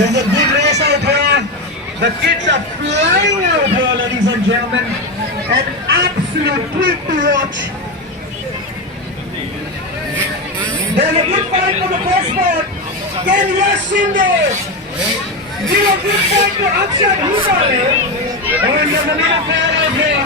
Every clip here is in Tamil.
There's a good race out here. The kids are flying out here, ladies and gentlemen. An absolute treat to watch. There's a good fight for the first spot. Can Yashinde give a good fight to Akshat Husale? And there's another player out here.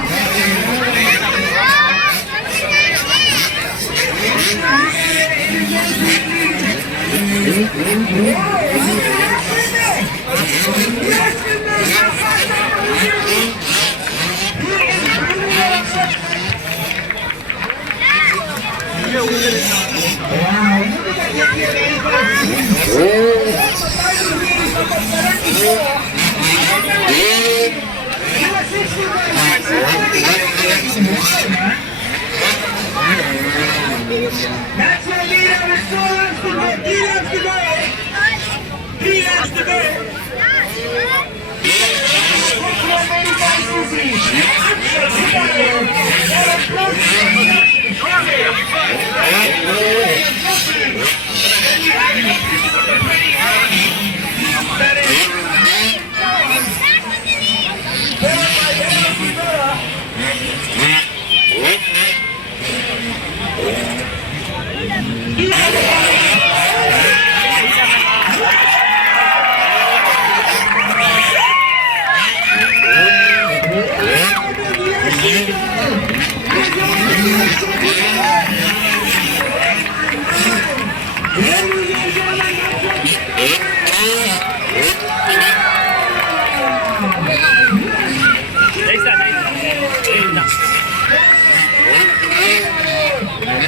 That's your leader, Mr. He has to go. He has to go.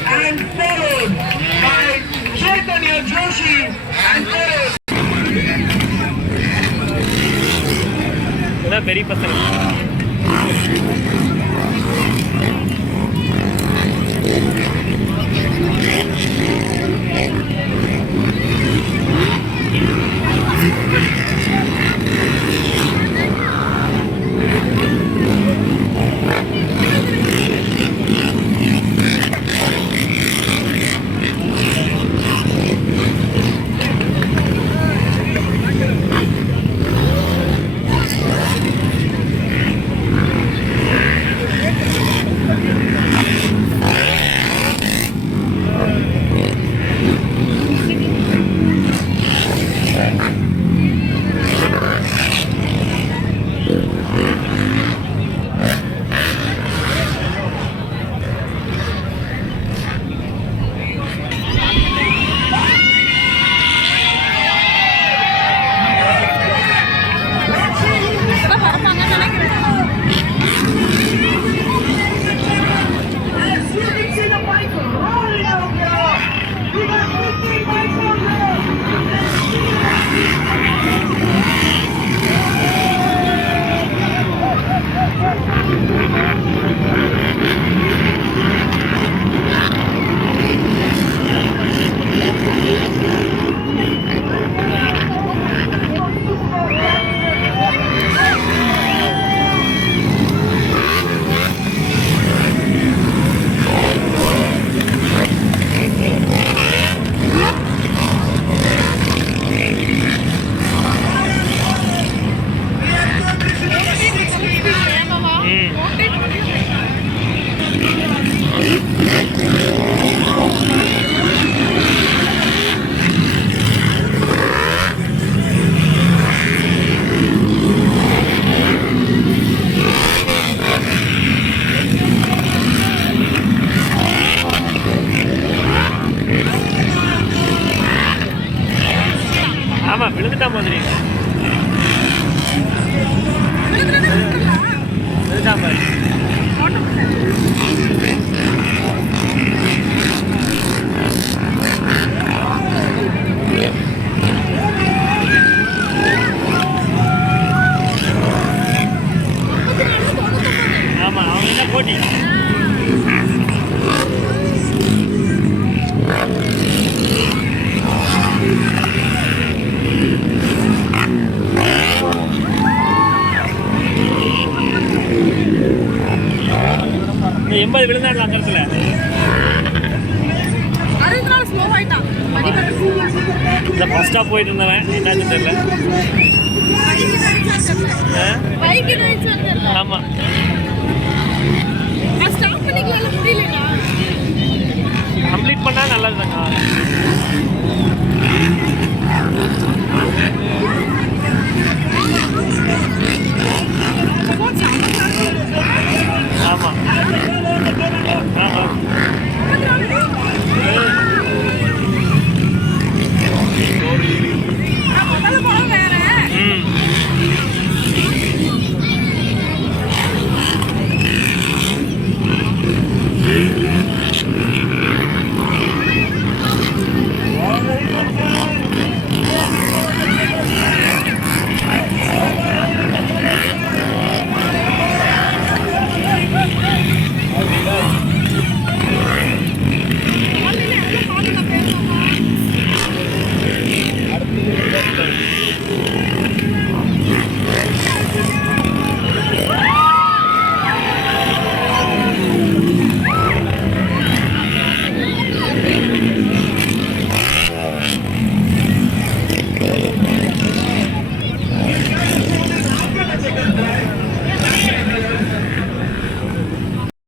And followed by Chaitanya Joshi and followed. Very personal. ஆமா விழுந்துட்டா மாதிரி விழுந்துட்டா மாதிரி இந்த ஃபர்ஸ்ட் ஸ்டாப் போயிட்டு இருந்தவன் என்னாச்சு தெரியல. ஆமாம் கம்ப்ளீட் பண்ணால் நல்லது தாங்க.